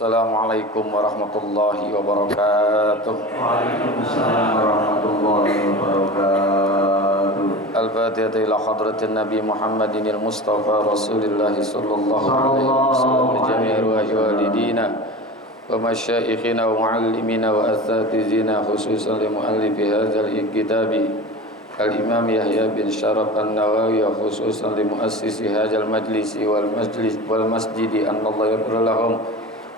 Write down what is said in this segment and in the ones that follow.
Assalamualaikum warahmatullahi wabarakatuh. Waalaikumsalam warahmatullahi wabarakatuh. Al-Fatihah ila hadratin Nabi Muhammadin al-Mustafa Rasulillah sallallahu alaihi wasallam li jami'i arwahi walidina wa masyayikhina wa muallimina wa asatizina khususan li muallifi hadzal kitabi Al-Imam Yahya bin Syaraf An-Nawawi khususan li muassisi hadzal majlisi wal masjidi annallahu yaghfir lahum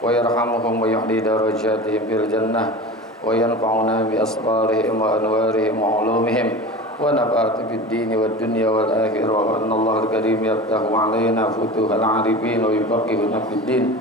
wa yarhamuhum wa yu'li darajatihim fil jannah wa yanfa'una bi asrarihim wa anwarihim wa ulumihim wa nafa'atu fid dini wad dunya wal akhirah wa anallahu al-karim yaftahu alaina futuhal arifin wa yufaqihuna fid din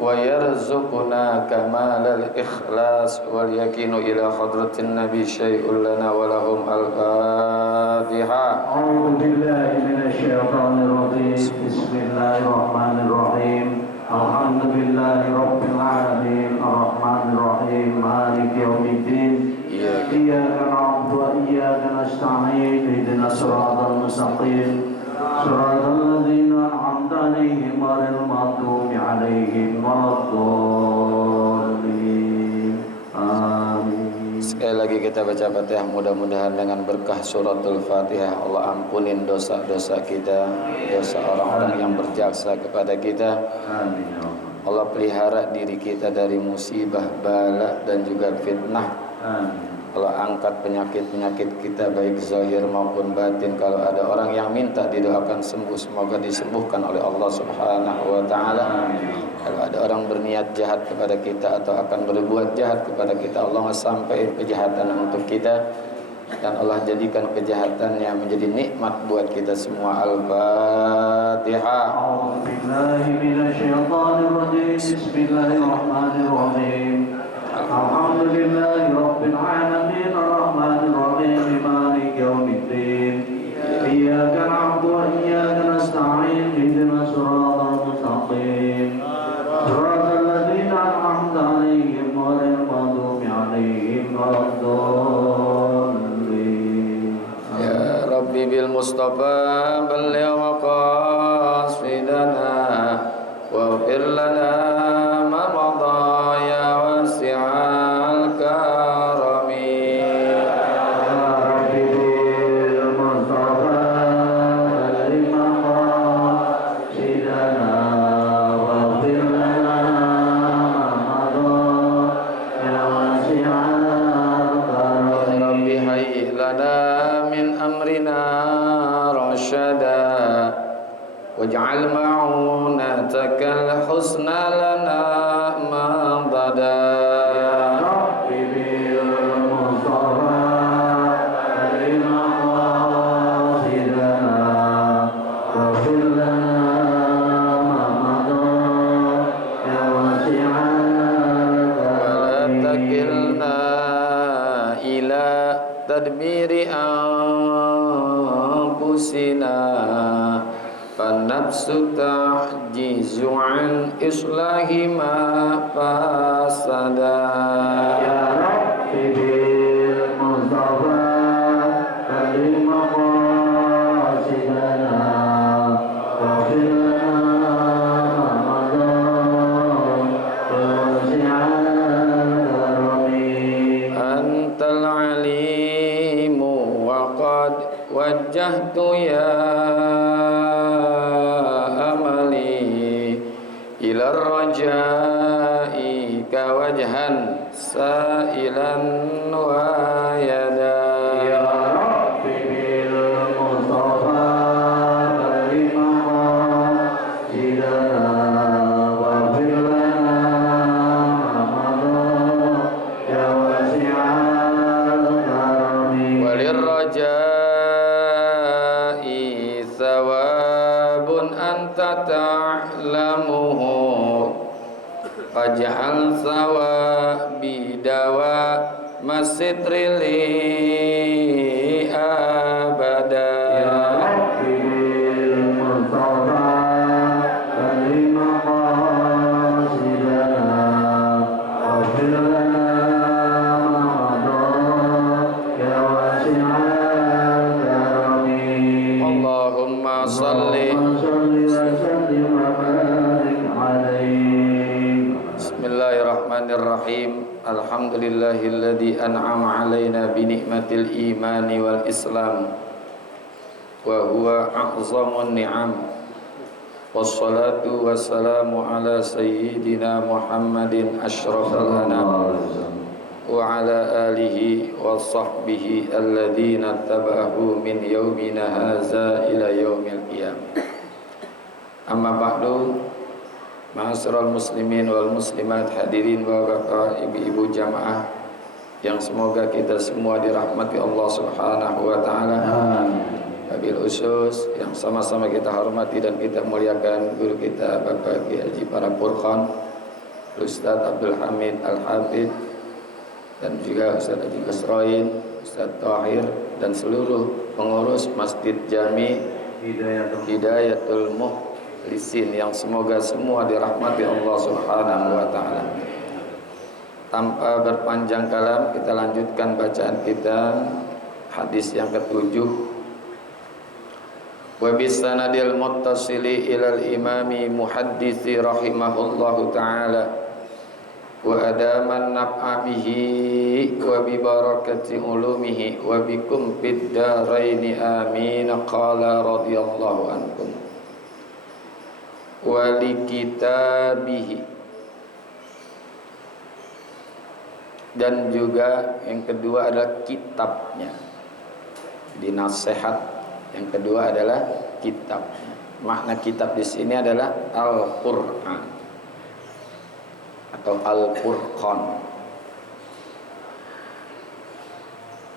wa yarzuquna kamalal ikhlas wal yakinu ila hadratin nabi syai'un lana wa lahum al-fatihah. A'udzu billahi minasy syaithanir rajim. Bismillahirrahmanirrahim. Alhamdulillahi rabbil alamin arrahmanir rahim maliki yaumiddin iyyaka na'budu wa iyyaka nasta'in ihdinas siratal mustaqim siratal ladzina an'amta 'alaihim ghairil maghdubi 'alaihim waladdallin. Amin. Sekali lagi kita baca Fatihah, mudah-mudahan dengan berkah suratul Fatihah Allah ampunin dosa-dosa kita, dosa orang-orang yang berjasa kepada kita. Amin. Allah pelihara diri kita dari musibah, bala dan juga fitnah. Amin. Allah angkat penyakit-penyakit kita baik zahir maupun batin. Kalau ada orang yang minta didoakan sembuh, semoga disembuhkan oleh Allah Subhanahu wa taala. Kalau ada orang berniat jahat kepada kita atau akan berbuat jahat kepada kita, Allah sampaikan kejahatan untuk kita dan Allah jadikan kejahatannya menjadi nikmat buat kita semua. Al-Fatihah. A'udzu billahi minasy syaithanir rajim. Bismillahirrahmanirrahim. Alhamdulillahi rabbil alamin arrahmanir rahim maliki yaumiddin iyyaka na'budu wa iyyaka nasta'in ihdinas siratal mustaqim siratal ladzina an'amta 'alaihim ghairil maghdubi 'alaihim waladdallin. Ya Rabbi bil Mustafa balligh maqasidana waghfir lana ma madha ya wasi'al karami. Rabbi hayyi lana min amrina rashada waj'al ma'unatakal husna lana madada. Tadbiri anfusina Fanafsu ta'jizu an islahi ma fasada. Ya Rabbi bil Mustafa karim maqasidana wa fil Ramadan wasi'al karami. Antal alimu wa qad wajjahtu ya amali ila rajai ka wajhan sa'ilan wa yada. Ya Rabbi bil Mustafa karim maqasidana wa fil Ramadan ya wasi'al karami. Walir rajai thawabun anta ta'lamuhu faj'al thawabi dawa masitri li abada. Ya Rabbi bil Mustafa karim maqasidana wa fil Ramadan ya wasi'al karami. Allahumma salli Allahumma salli wa sallim wa barik alaihi. Bismillahirrahmanirrahim. Alhamdulillahilladzi an'ama 'alaina bi ni'matil imani wal islam wa huwa a'zamun ni'am. Wassalatu wassalamu ala sayyidina Muhammadin asyrafil anam wa ala alihi wa sahbihi alladhina taba'ahu min yaumina hadza ila yaumil qiyamah. Amma ba'du. Ma'asyiral muslimin wal muslimat, hadirin wa bapak ibu-ibu jamaah yang semoga kita semua dirahmati Allah Subhanahu wa taala. Wabil khusus yang sama-sama kita hormati dan kita muliakan guru kita Bapak Kiai Haji Parapurkhan, Ustaz Abdul Hamid Al-Hafidh, dan juga Ustaz Haji Kasroin, Ustaz Tahir, dan seluruh pengurus Masjid Jami Hidayatul Mukhlisin yang semoga semua dirahmati Allah Subhanahu wa taala. Tanpa berpanjang kalam, kita lanjutkan bacaan kita hadis yang ketujuh. Wa bisanadil muttasili ilal imami muhaddisi rahimahullahu ta'ala wa adaman naf'a bihi wa bi barakati ulumihi wa bikum fid daraini amin. Qala radhiyallahu ankum wa li kitabihi. Dan juga yang kedua adalah kitabnya. Di nasihat yang kedua adalah kitab. Makna kitab di sini adalah Al-Qur'an atau Al-Furqan.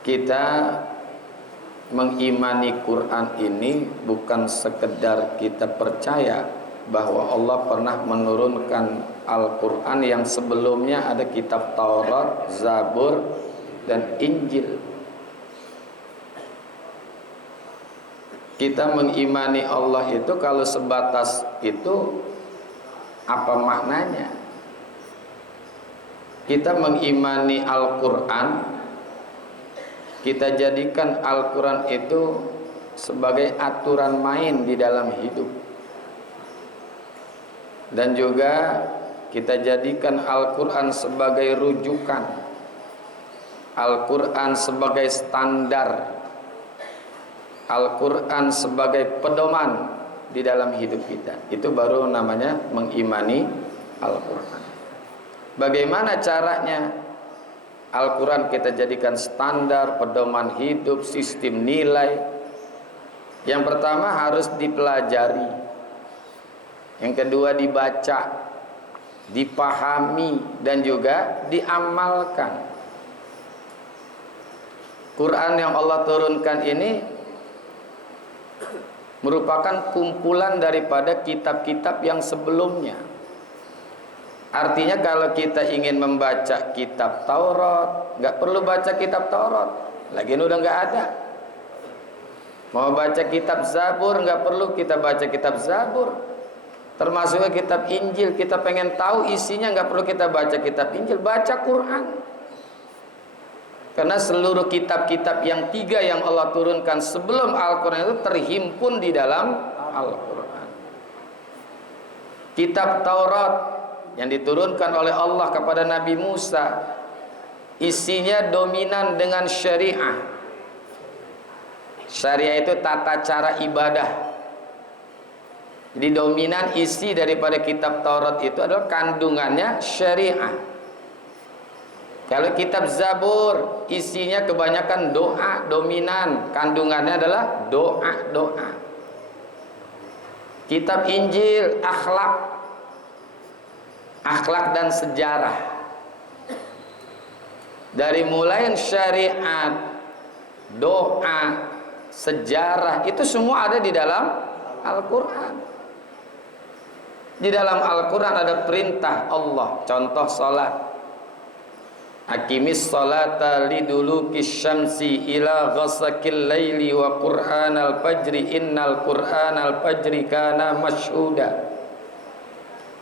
Kita mengimani Quran ini bukan sekedar kita percaya bahwa Allah pernah menurunkan Al-Quran yang sebelumnya ada kitab Taurat, Zabur, dan Injil. Kita mengimani Allah itu kalau sebatas itu apa maknanya? Kita mengimani Al-Quran, kita jadikan Al-Quran itu sebagai aturan main di dalam hidup. Dan juga kita jadikan Al-Quran sebagai rujukan, Al-Quran sebagai standar, Al-Quran sebagai pedoman di dalam hidup kita. Itu baru namanya mengimani Al-Quran. Bagaimana caranya? Al-Quran kita jadikan standar, pedoman hidup, sistem nilai. Yang pertama harus dipelajari. Yang kedua dibaca, dipahami, dan juga diamalkan. Quran yang Allah turunkan ini merupakan kumpulan daripada kitab-kitab yang sebelumnya. Artinya kalau kita ingin membaca kitab Taurat, nggak perlu baca kitab Taurat, lagian udah nggak ada. Mau baca kitab Zabur, nggak perlu kita baca kitab Zabur. Termasuk kitab Injil, kita pengen tahu isinya, nggak perlu kita baca kitab Injil, baca Quran. Karena seluruh kitab-kitab yang tiga yang Allah turunkan sebelum Al-Quran itu terhimpun di dalam Al-Quran. Kitab Taurat yang diturunkan oleh Allah kepada Nabi Musa, isinya dominan dengan syariah. Syariah itu tata cara ibadah. Jadi dominan isi daripada kitab Taurat itu adalah kandungannya syariah. Kalau kitab Zabur isinya kebanyakan doa, dominan kandungannya adalah doa-doa. Kitab Injil akhlak dan sejarah. Dari mulai syariat, doa, sejarah, itu semua ada di dalam Al-Quran. Di dalam Al-Quran ada perintah Allah. Contoh salat, aqimis salata lidulukis syamsi ila ghasakil laili wa qur'anal fajri innal qur'anal fajri kana masyhuda.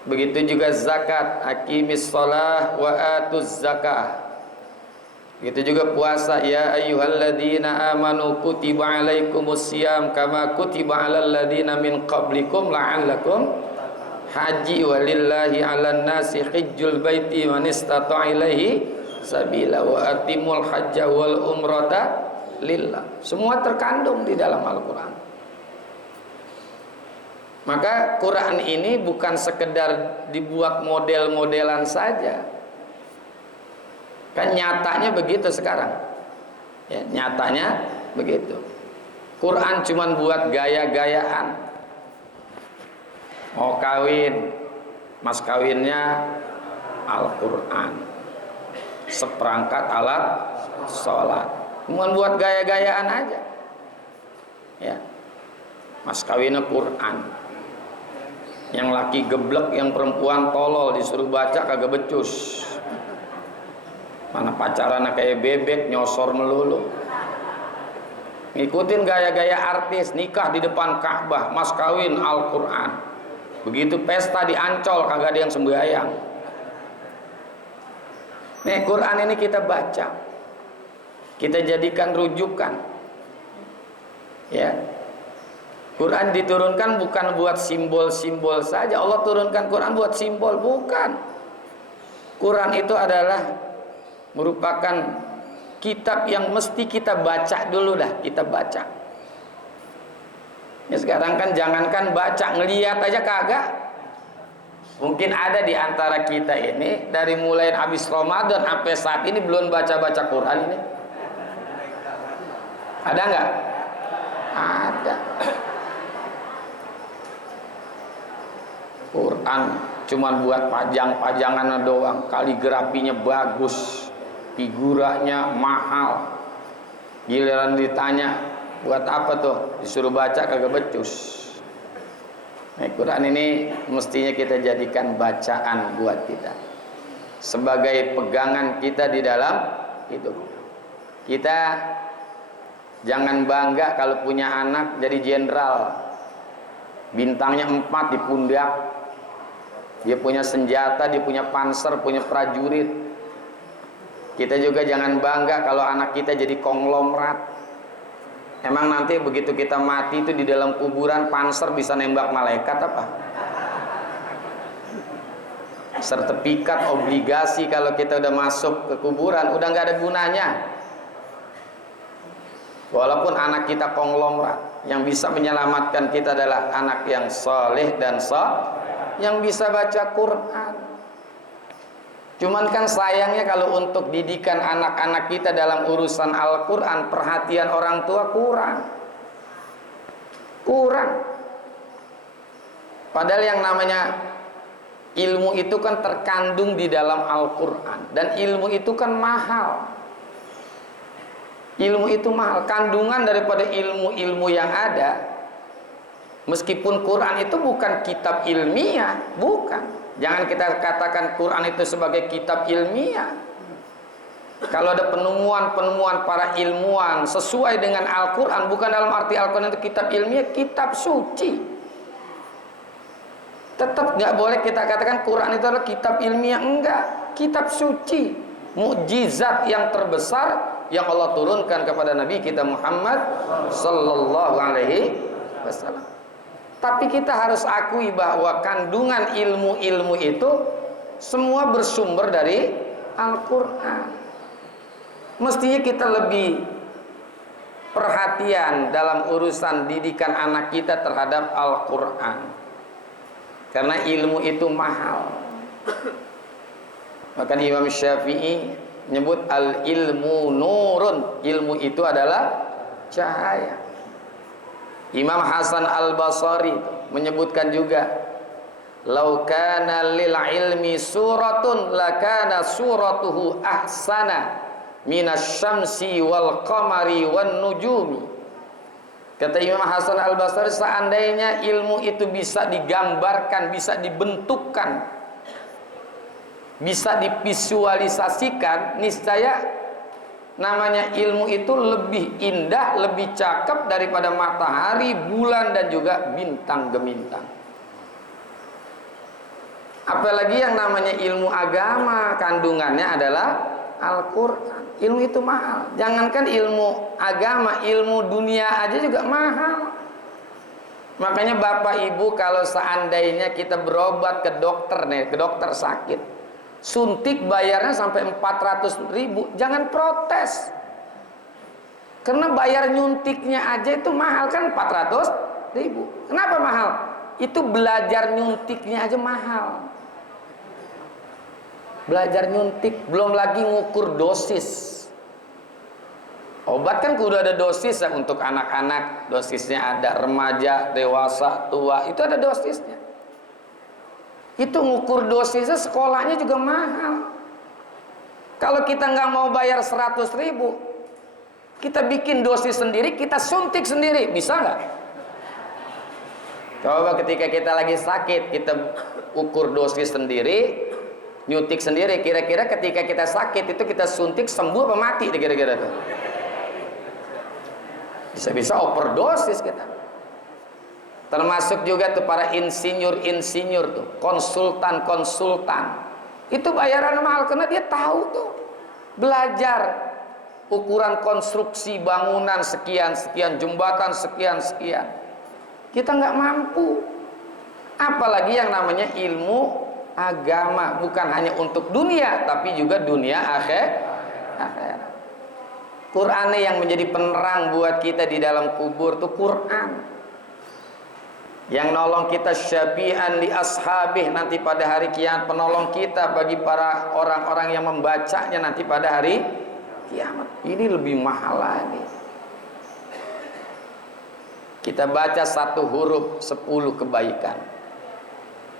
Begitu juga zakat, aqimis shalah wa atuz zakah. Begitu juga puasa, ya ayyuhalladzina amanu kutiba alaikumus syiyam kama kutiba alal ladzina min qablikum la'allakum haji, walillahi 'alan nasi hajjul baiti man istata'a ilaihi sabila wa atimul hajja wal umrata lillah. Semua terkandung di dalam Al-Qur'an. Maka Quran ini bukan sekedar dibuat model-modelan saja. Kan nyatanya begitu sekarang. Ya, nyatanya begitu. Quran cuman buat gaya-gayaan. Mau kawin, mas kawinnya Al-Quran, seperangkat alat sholat. Cuman buat gaya-gayaan aja. Ya, mas kawinnya Quran. Yang laki geblek, yang perempuan tolol, disuruh baca kagak becus. Mana pacaran kayak bebek, nyosor melulu. Ngikutin gaya-gaya artis, nikah di depan Ka'bah, mas kawin Al-Quran. Begitu pesta di Ancol, kagak ada yang sembahyang. Nih, Quran ini kita baca, kita jadikan rujukan. Ya, Quran diturunkan bukan buat simbol-simbol saja. Allah turunkan Quran buat simbol, bukan. Quran itu adalah merupakan kitab yang mesti kita baca dulu dah, kita baca. Ya, sekarang kan jangankan baca, ngelihat aja kagak. Mungkin ada di antara kita ini dari mulai habis Ramadan sampai saat ini belum baca-baca Quran ini. Ada nggak? Ada. Quran cuman buat pajang-pajangan doang, kaligrafinya bagus, figuranya mahal. Giliran ditanya buat apa tuh, disuruh baca kagak becus. Nah, Quran ini mestinya kita jadikan bacaan buat kita, sebagai pegangan kita di dalam hidup kita. Jangan bangga kalau punya anak jadi jenderal, bintangnya 4 di pundak. Dia punya senjata, dia punya panser, punya prajurit. Kita juga jangan bangga kalau anak kita jadi konglomerat. Emang nanti begitu kita mati itu di dalam kuburan, panser bisa nembak malaikat apa? Sertifikat obligasi kalau kita udah masuk ke kuburan udah nggak ada gunanya. Walaupun anak kita konglomerat, yang bisa menyelamatkan kita adalah anak yang soleh dan yang bisa baca Quran. Cuman kan sayangnya kalau untuk didikan anak-anak kita dalam urusan Al-Quran, perhatian orang tua kurang. Padahal yang namanya ilmu itu kan terkandung di dalam Al-Quran. Dan ilmu itu kan mahal. Ilmu itu mahal. Kandungan daripada ilmu-ilmu yang ada, meskipun Quran itu bukan kitab ilmiah, bukan. Jangan kita katakan Quran itu sebagai kitab ilmiah. Kalau ada penemuan-penemuan para ilmuwan sesuai dengan Al-Quran, bukan dalam arti Al-Quran itu kitab ilmiah, kitab suci. Tetap nggak boleh kita katakan Quran itu adalah kitab ilmiah, enggak. Kitab suci, mukjizat yang terbesar yang Allah turunkan kepada Nabi kita Muhammad sallallahu alaihi wasallam. Tapi kita harus akui bahwa kandungan ilmu-ilmu itu semua bersumber dari Al-Quran. Mestinya kita lebih perhatian dalam urusan didikan anak kita terhadap Al-Quran, karena ilmu itu mahal. Maka Imam Syafi'i menyebut al-ilmu nurun, ilmu itu adalah cahaya. Imam Hasan Al-Basri menyebutkan juga, "Lau kana lil ilmi suratun lakana suratuhu ahsana minasyamsi wal qamari wan nujumi." Kata Imam Hasan Al-Basri, seandainya ilmu itu bisa digambarkan, bisa dibentukkan, bisa divisualisasikan, niscaya namanya ilmu itu lebih indah, lebih cakep daripada matahari, bulan, dan juga bintang gemintang. Apalagi yang namanya ilmu agama, kandungannya adalah Al-Quran. Ilmu itu mahal. Jangankan ilmu agama, ilmu dunia aja juga mahal. Makanya Bapak Ibu, kalau seandainya kita berobat ke dokter nih, ke dokter sakit, suntik bayarnya sampai 400.000, jangan protes. Karena bayar nyuntiknya aja itu mahal kan, 400.000. Kenapa mahal? Itu belajar nyuntiknya aja mahal. Belajar nyuntik, belum lagi ngukur dosis. Obat kan kudu ada dosis ya, untuk anak-anak dosisnya ada, remaja, dewasa, tua, itu ada dosisnya. Itu ngukur dosisnya, sekolahnya juga mahal. Kalau kita nggak mau bayar 100.000, kita bikin dosis sendiri, kita suntik sendiri, bisa nggak? Coba ketika kita lagi sakit, kita ukur dosis sendiri, nyuntik sendiri. Kira-kira ketika kita sakit itu kita suntik sembuh apa mati? Kira-kira tuh. Bisa-bisa overdosis kita. Termasuk juga tuh para insinyur tuh, konsultan. Itu bayaran mahal karena dia tahu tuh. Belajar ukuran konstruksi bangunan sekian, jembatan sekian. Kita nggak mampu. Apalagi yang namanya ilmu agama, bukan hanya untuk dunia tapi juga dunia akhirat. Quran yang menjadi penerang buat kita di dalam kubur tuh Quran. Yang nolong kita syafi'an li ashabih, nanti pada hari kiamat, penolong kita bagi para orang-orang yang membacanya nanti pada hari kiamat. Ini lebih mahal lagi. Kita baca satu huruf 10 kebaikan.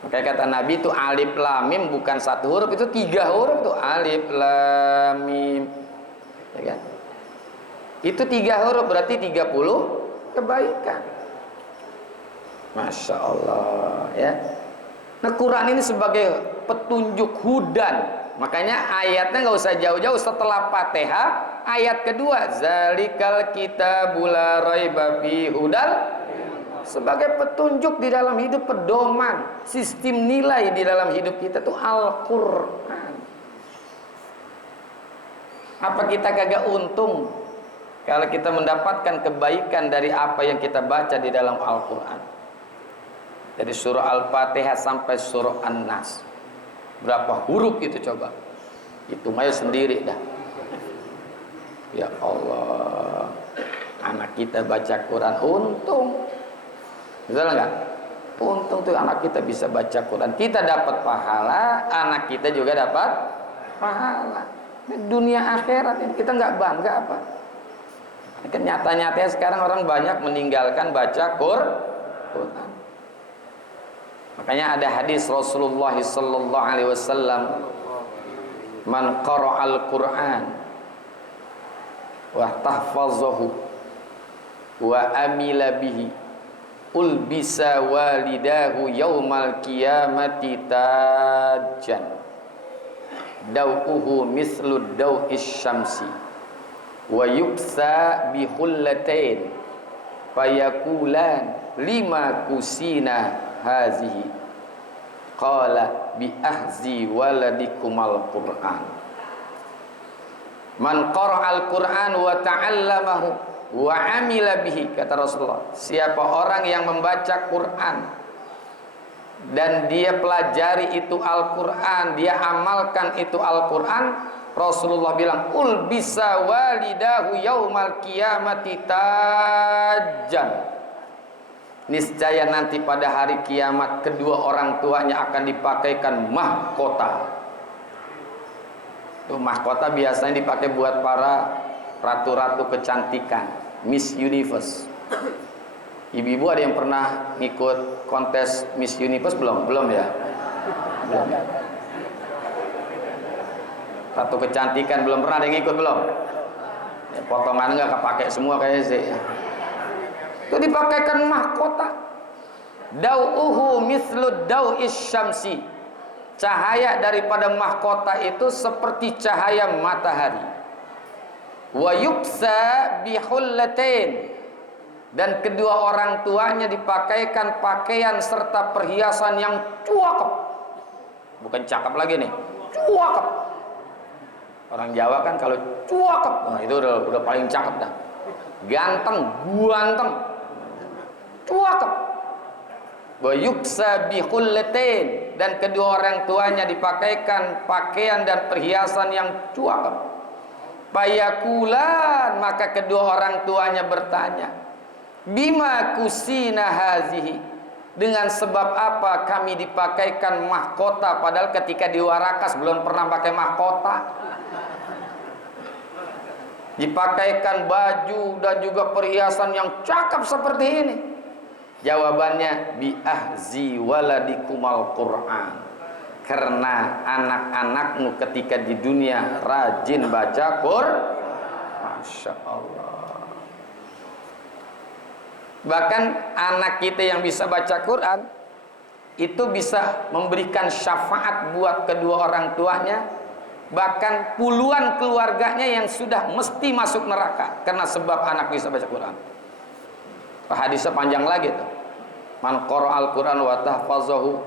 Makanya kata Nabi itu alif lam mim bukan satu huruf, itu 3 huruf tuh, alif lam mim. Ya kan? Itu 3 huruf berarti 30 kebaikan. Masya Allah ya. Nah Quran ini sebagai petunjuk hudan. Makanya ayatnya nggak usah jauh-jauh, setelah Fatihah ayat kedua, zalikal kitabul la raiba fihi hudal, sebagai petunjuk di dalam hidup, pedoman sistem nilai di dalam hidup kita tuh Al-Quran. Apa kita kagak untung kalau kita mendapatkan kebaikan dari apa yang kita baca di dalam Al-Quran? Dari surah Al-Fatihah sampai surah An-Nas, berapa huruf itu coba? Hitung aja sendiri dah. Ya Allah, anak kita baca Quran, untung. Betul nggak? Untung tuh anak kita bisa baca Quran, kita dapat pahala, anak kita juga dapat pahala. Dunia akhirat ini kita nggak bangga apa? Nyata-nyatanya sekarang orang banyak meninggalkan baca Quran. Makanya ada hadis Rasulullah sallallahu alaihi wasallam, man qara'al Quran wa tahfazahu wa amila bihi ulbisa walidahu yaumal qiyamati tajjan dawuhu mislu daw'is syamsi wa yuksa bi khullatain fayakulan lima kusina hazihi qala bi ahzi waladikumal Qur'an. Man qara'al Qur'an wa ta'allamahu wa amila bihi, kata Rasulullah, siapa orang yang membaca Quran dan dia pelajari itu Al-Quran, dia amalkan itu Al-Quran, Rasulullah bilang ulbisa walidahu yaumal qiyamati tajjan, niscaya nanti pada hari kiamat kedua orang tuanya akan dipakaikan mahkota. Itu mahkota biasanya dipakai buat para ratu-ratu kecantikan, Miss Universe. Ibu-ibu ada yang pernah ngikut kontes Miss Universe belum? Belum ya? Belum. Ratu kecantikan belum pernah ada yang ngikut belum? Ya, potongan nggak kepake semua kayaknya sih. Itu dipakaikan mahkota. Dau'uhu mislud dau'is syamsi. Cahaya daripada mahkota itu seperti cahaya matahari. Wa yuksa bihullatain, dan kedua orang tuanya dipakaikan pakaian serta perhiasan yang cuakep. Bukan cakep lagi nih, cuakep. Orang Jawa kan kalau cuakep, nah itu udah paling cakep dah. Ganteng, guanteng, cuakep. wa yuksa bi khullatain, dan kedua orang tuanya dipakaikan pakaian dan perhiasan yang cakep. Payakulan, maka kedua orang tuanya bertanya, bima kusina hazihi, dengan sebab apa kami dipakaikan mahkota, padahal ketika di Warakas belum pernah pakai mahkota. Dipakaikan baju dan juga perhiasan yang cakep seperti ini. Jawabannya, bi ahzi waladikumal Qur'an, karena anak-anakmu ketika di dunia rajin baca Qur'an. Masya Allah. Bahkan anak kita yang bisa baca Quran itu bisa memberikan syafaat buat kedua orang tuanya, bahkan puluhan keluarganya yang sudah mesti masuk neraka karena sebab anak bisa baca Quran. Hadisnya panjang lagi tuh. Man qara'al Quran wa tahfazahu,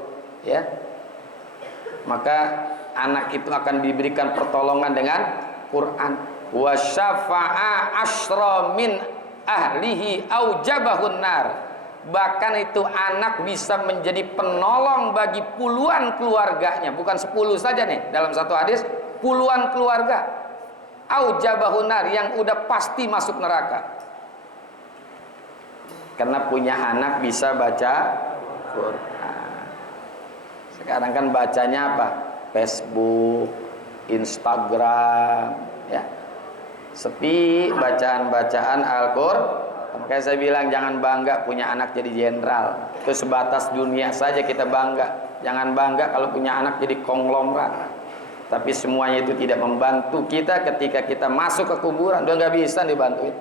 ya. Maka anak itu akan diberikan pertolongan dengan Quran. Wa syafa'a asyra min ahlihi aujabahun nar. Bahkan itu anak bisa menjadi penolong bagi puluhan keluarganya, bukan 10 saja nih dalam satu hadis, puluhan keluarga. Aujabahun nar, yang udah pasti masuk neraka. Karena punya anak bisa baca Quran. Sekarang kan bacanya apa? Facebook, Instagram, ya. Sepi bacaan-bacaan Al-Qur'an. Makanya saya bilang jangan bangga punya anak jadi jenderal. Itu sebatas dunia saja kita bangga. Jangan bangga kalau punya anak jadi konglomerat. Tapi semuanya itu tidak membantu kita ketika kita masuk ke kuburan. Udah nggak bisa dibantuin.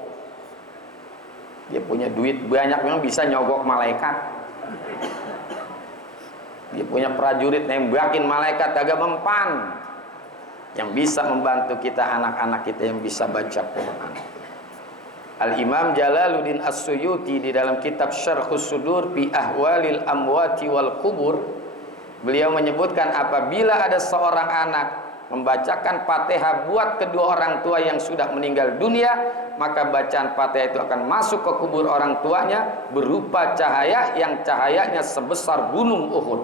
Dia punya duit banyak, memang bisa nyogok malaikat. Dia punya prajurit nembakin malaikat kagak mempan. Yang bisa membantu kita anak-anak kita yang bisa baca Quran. Al-Imam Jalaluddin As-Suyuti di dalam kitab Syarhus Sudur fi Ahwalil Amwati wal Qubur, beliau menyebutkan apabila ada seorang anak membacakan Fatihah buat kedua orang tua yang sudah meninggal dunia, maka bacaan Fatihah itu akan masuk ke kubur orang tuanya berupa cahaya yang cahayanya sebesar gunung Uhud.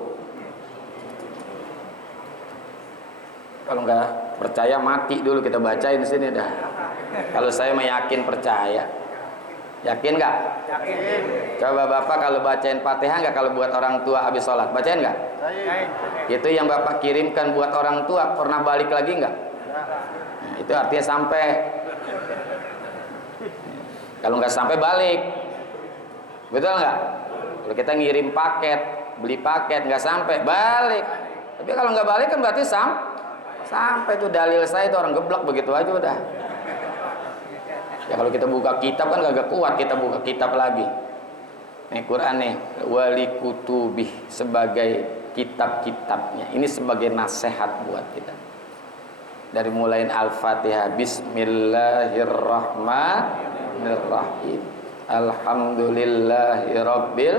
Kalau nggak percaya mati dulu, kita bacain di sini dah. Kalau saya meyakin percaya. Yakin nggak? Yakin. Coba Bapak kalau bacain Fatihah nggak kalau buat orang tua habis sholat? Bacain nggak? Itu yang Bapak kirimkan buat orang tua pernah balik lagi nggak? Nah, itu artinya sampai. Kalau nggak sampai balik, betul nggak? Kalau kita ngirim paket, beli paket nggak sampai balik. Tapi kalau nggak balik kan berarti sampai tuh dalil saya itu orang geblok begitu aja udah. Ya kalau kita buka kitab kan gak kuat kita buka kitab lagi. Nih Quran nih, wali kutubih, sebagai kitab-kitabnya. Ini sebagai nasihat buat kita. Dari mulai Al-Fatihah, Bismillahirrahmanirrahim. Alhamdulillahirabbil.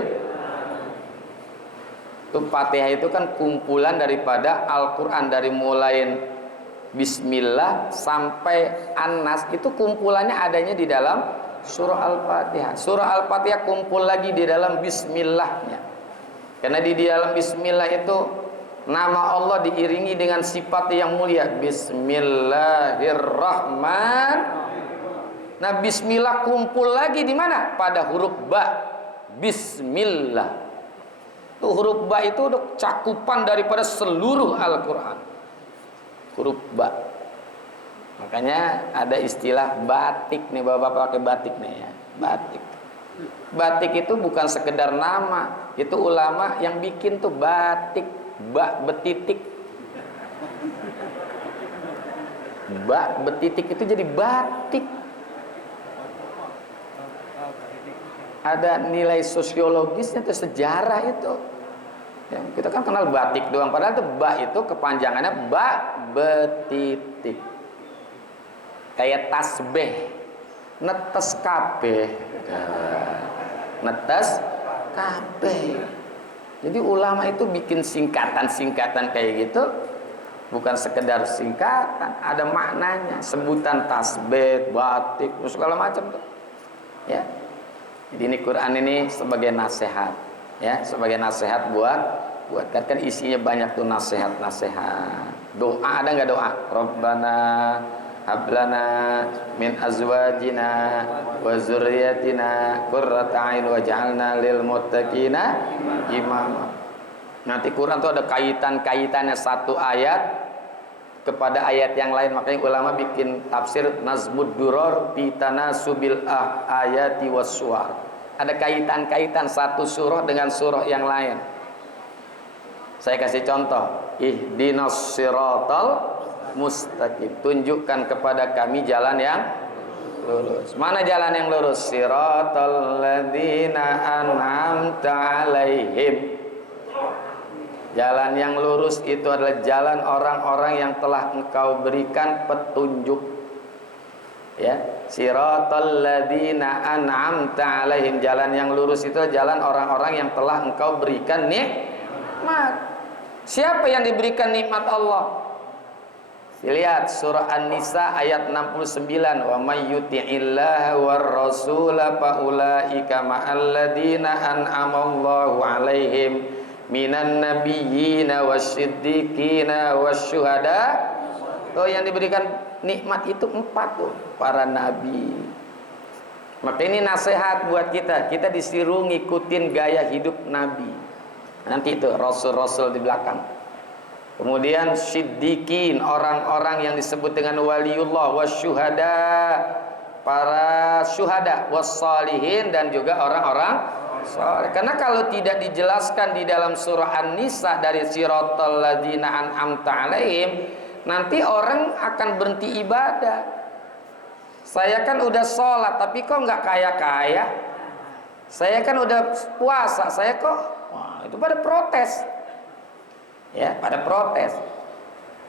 Itu Fatihah itu kan kumpulan daripada Al-Quran, dari mulai Bismillah sampai An-Nas, itu kumpulannya adanya di dalam surah Al-Fatihah. Surah Al-Fatihah kumpul lagi di dalam Bismillahnya. Karena di dalam Bismillah itu nama Allah diiringi dengan sifat yang mulia. Bismillahirrahmanirrahim. Nah, Bismillah kumpul lagi di mana? Pada huruf ba. Bismillah. Tuh huruf ba itu udah cakupan daripada seluruh Al-Quran. Huruf ba. Makanya ada istilah batik nih, bapak pakai batik nih ya. Batik. Batik itu bukan sekedar nama, itu ulama yang bikin tuh batik, ba betitik. Ba betitik itu jadi batik. Ada nilai sosiologisnya, itu sejarah itu. Ya, kita kan kenal batik doang, padahal itu ba itu kepanjangannya ba betitik. Kayak tasbih, netes kabeh. Netes kabeh. Jadi ulama itu bikin singkatan-singkatan kayak gitu, bukan sekedar singkatan, ada maknanya, sebutan tasbih, batik, segala macam tuh. Ya. Jadi ini Quran ini sebagai nasihat. Ya, sebagai nasihat buat kan isinya banyak tuh nasihat. Doa ada nggak doa? Rabbana hablana min azwajina wa dzurriyyatina qurrata a'yun waj'alna lil muttaqina imama. Nanti Quran tuh ada kaitannya satu ayat kepada ayat yang lain, makanya ulama bikin tafsir Nazmud Duror fi tanasubil ayati was suwar. Ada kaitan satu surah dengan surah yang lain. Saya kasih contoh, ihdinas siratal mustaqim. Tunjukkan kepada kami jalan yang lurus. Mana jalan yang lurus? Siratal ladzina an'amta 'alaihim. Jalan yang lurus itu adalah jalan orang-orang yang telah Engkau berikan petunjuk. Ya, siratal ladzina an'amta 'alaihim. Jalan yang lurus itu jalan orang-orang yang telah Engkau berikan nikmat. Siapa yang diberikan nikmat Allah? Lihat surah An-Nisa ayat 69, wa may yuti'illaha war rasula fa ulaika ma'al ladzina an'amallahu 'alaihim minan nabiyyina wasyiddiqina wasyuhada. Oh, yang diberikan nikmat itu 4 tuh, para nabi. Maka ini nasihat buat kita. Kita disuruh ngikutin gaya hidup nabi. Nanti itu rasul-rasul di belakang. Kemudian siddiqin, orang-orang yang disebut dengan waliullah, wasyuhada, para syuhada, wassalihin, dan juga orang-orang saleh. Karena kalau tidak dijelaskan di dalam surah An-Nisa dari siratal ladzina an'amta 'alaihim, nanti orang akan berhenti ibadah. Saya kan udah sholat tapi kok nggak kaya-kaya. Saya kan udah puasa, saya kok, wah, itu pada protes. Ya, pada protes.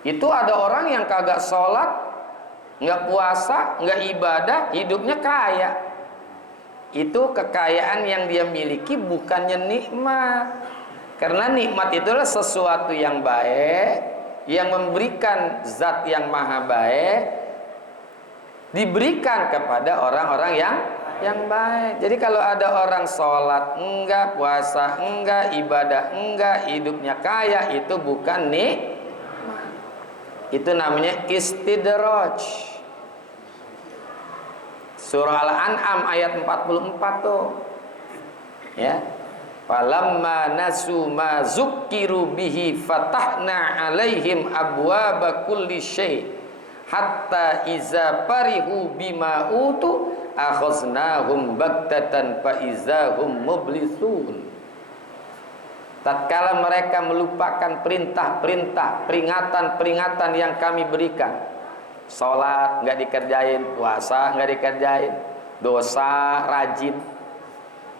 Itu ada orang yang kagak sholat, nggak puasa, nggak ibadah, hidupnya kaya. Itu kekayaan yang dia miliki, bukannya nikmat. Karena nikmat itulah sesuatu yang baik, yang memberikan zat yang maha baik, diberikan kepada orang-orang yang baik. Jadi kalau ada orang sholat enggak, puasa enggak, ibadah enggak, hidupnya kaya, itu bukan nikmat. Itu namanya istidraj. Surah Al-An'am ayat 44 tuh. Ya. Falamma nasu ma zukkiru bihi fatahna 'alaihim abwaaba kulli syai' hatta iza farihu bima utu akhaznahum baghtatan fa izahum mublisun. Tatkala mereka melupakan perintah-perintah, peringatan-peringatan yang kami berikan, sholat nggak dikerjain, puasa nggak dikerjain, dosa rajin,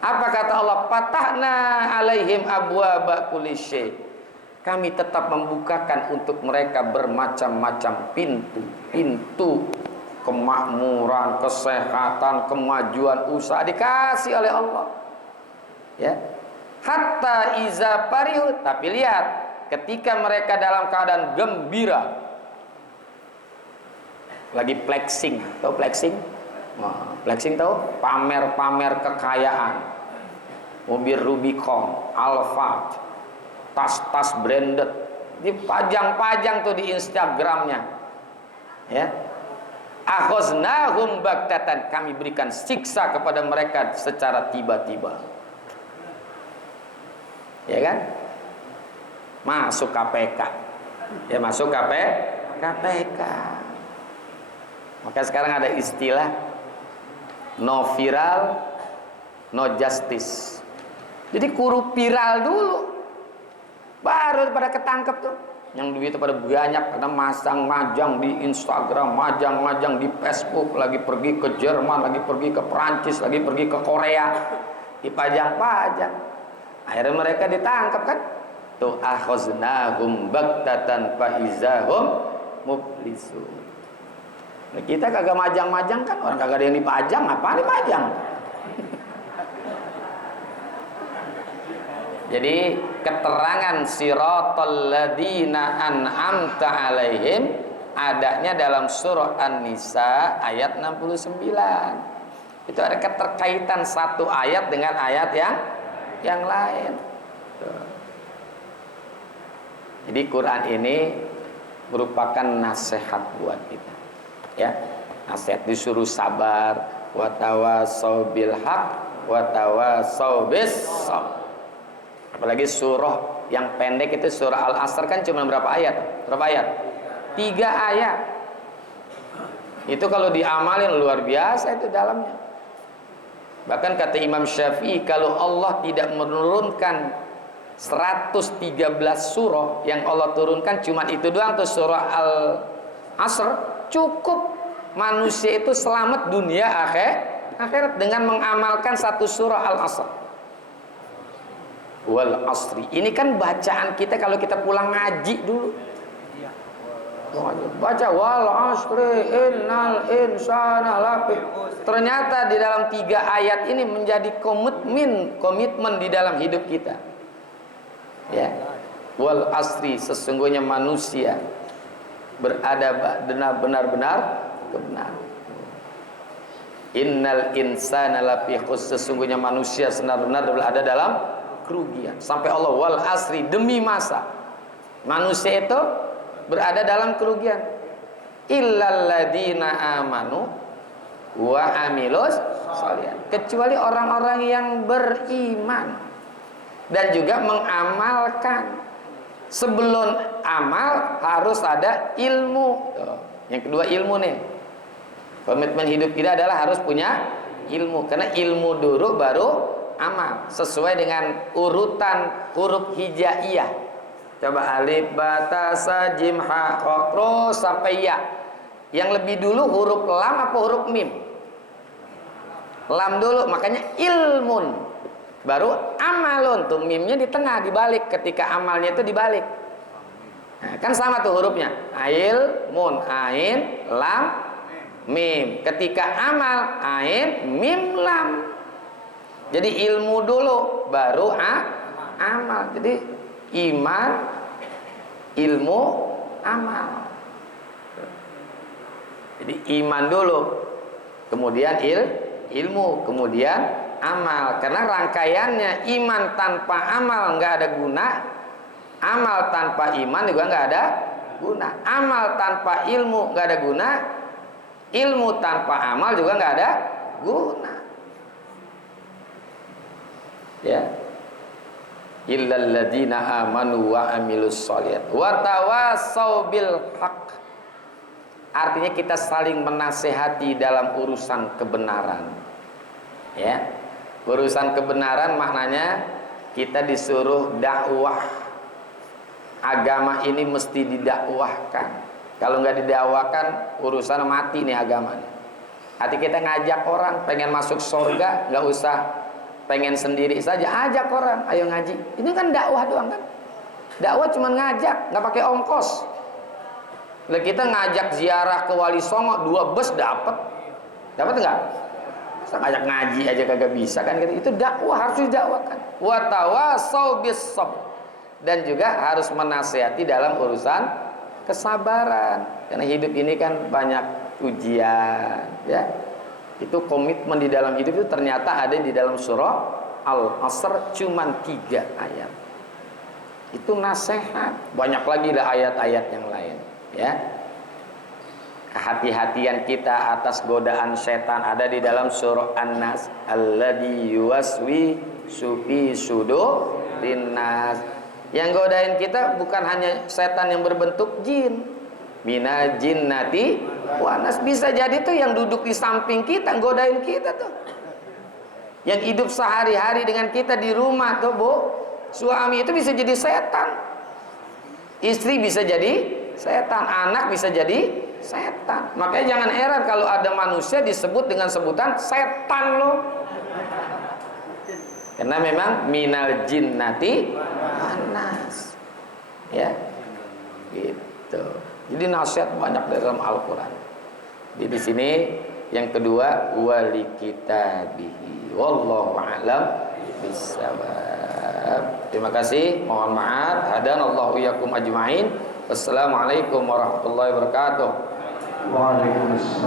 apa kata Allah? Patahna alaihim abwaaba kulli syai'. Kami tetap membukakan untuk mereka bermacam-macam pintu kemakmuran, kesehatan, kemajuan usaha dikasih oleh Allah. Ya. Hatta iza parihu, tapi lihat, ketika mereka dalam keadaan gembira, lagi flexing, tahu flexing? Nah, flexing tahu? Pamer-pamer kekayaan, mobil Rubicon, Alphard, tas-tas branded, dipajang-pajang tuh di Instagramnya, ya. Akhaznahum baghtatan, kami berikan siksa kepada mereka secara tiba-tiba. Ya kan? Masuk KPK. Ya, masuk KPK. Maka sekarang ada istilah no viral, no justice. Jadi kudu viral dulu, baru pada ketangkep tuh. Yang duit pada banyak, karena majang di Instagram, majang di Facebook, lagi pergi ke Jerman, lagi pergi ke Perancis, lagi pergi ke Korea, dipajang-pajang. Akhirnya mereka ditangkap kan? Tuh akhaznahum baghtatan fa izahum mublisun. Nah, kita kagak majang-majang kan, orang kagak ada yang dipajang, apa dipajang? Jadi keterangan siratal ladzina an'amta 'alaihim adanya dalam surah An-Nisa ayat 69. Itu ada keterkaitan satu ayat dengan ayat yang yang lain. Jadi Quran ini merupakan nasihat buat kita. Ya, nasihat, disuruh sabar, wa tawasau bil haq, wa tawasau bis sabr. Apalagi surah yang pendek itu surah Al-Asr kan cuma berapa ayat? Berapa ayat? 3 ayat. Itu kalau diamalin luar biasa itu dalamnya. Bahkan kata Imam Syafi'i, kalau Allah tidak menurunkan 113 surah, yang Allah turunkan cuma itu doang tuh surah Al-Asr, cukup manusia itu selamat dunia akhirat dengan mengamalkan satu surah Al-Asr. Wal asri. Ini kan bacaan kita kalau kita pulang ngaji dulu. Baca wal asri innal insana lafi. Ternyata di dalam 3 ayat ini menjadi komitmen di dalam hidup kita. Ya. Wal asri, sesungguhnya manusia berada benar-benar kebenaran. Innal insana lafi khusr, sesungguhnya manusia benar-benar berada dalam kerugian. Sampai Allah wal asri, demi masa manusia itu berada dalam kerugian. Illal ladina amanu wa amilus shalihat, kecuali orang-orang yang beriman dan juga mengamalkan. Sebelum amal harus ada ilmu. Yang kedua ilmu nih. Komitmen hidup kita adalah harus punya ilmu, karena ilmu dulu baru amal, sesuai dengan urutan huruf hijaiyah. Coba alif, ba, ta, sa, jim, ha, qa, terus sampai ya. Yang lebih dulu huruf lam apa huruf mim? Lam dulu, makanya ilmun. Baru amalun, tuh mimnya di tengah, dibalik. Ketika amalnya itu dibalik. Nah, kan sama tuh hurufnya. Ilmun, ain, lam, mim. Ketika amal, ain, mim, lam. Jadi ilmu dulu, baru amal. Jadi iman, ilmu, amal. Jadi iman dulu, kemudian ilmu, kemudian amal. Karena rangkaiannya iman tanpa amal nggak ada guna, amal tanpa iman juga nggak ada guna. Amal tanpa ilmu nggak ada guna, ilmu tanpa amal juga nggak ada guna. Ya, illal ladzina amanu wa amilus shalihat wa tawasau bil haq. Artinya kita saling menasehati dalam urusan kebenaran. Ya, urusan kebenaran maknanya kita disuruh dakwah. Agama ini mesti didakwahkan. Kalau nggak didakwahkan, urusan mati nih agama. Hati kita ngajak orang pengen masuk surga, nggak usah pengen sendiri saja, ajak orang, ayo ngaji. Ini kan dakwah doang kan? Dakwah cuma ngajak, nggak pakai ongkos. Lah kita ngajak ziarah ke Wali Songo 2 bus dapat nggak? Kita ngajak ngaji aja kagak bisa kan? Itu dakwah, harus didakwakan. Wa tawasau bis sabr, dan juga harus menasihati dalam urusan kesabaran. Karena hidup ini kan banyak ujian, ya. Itu komitmen di dalam hidup itu ternyata ada di dalam surah Al-Asr, cuman 3 ayat. Itu nasihat. Banyak lagi lah ayat-ayat yang lain, ya. Kehati-hatian kita atas godaan setan ada di dalam surah An-Nas. Alladzi yuwaswisu fi sudurin nas. Yang godain kita bukan hanya setan yang berbentuk jin. Minal jinnati wanas, bisa jadi tuh yang duduk di samping kita godain kita tuh, yang hidup sehari-hari dengan kita di rumah tuh, Bu. Suami itu bisa jadi setan, istri bisa jadi setan, anak bisa jadi setan. Makanya jangan heran kalau ada manusia disebut dengan sebutan setan loh, karena memang minal jinnati wanas, ya gitu. Jadi nasihat banyak dalam Al-Quran. Di sini yang kedua, wali kitabihi. Wallahu a'lam bishawab. Terima kasih. Mohon maaf. Hadanallahu iyyakum ajma'in. Wassalamualaikum warahmatullahi wabarakatuh. Waalaikumsalam.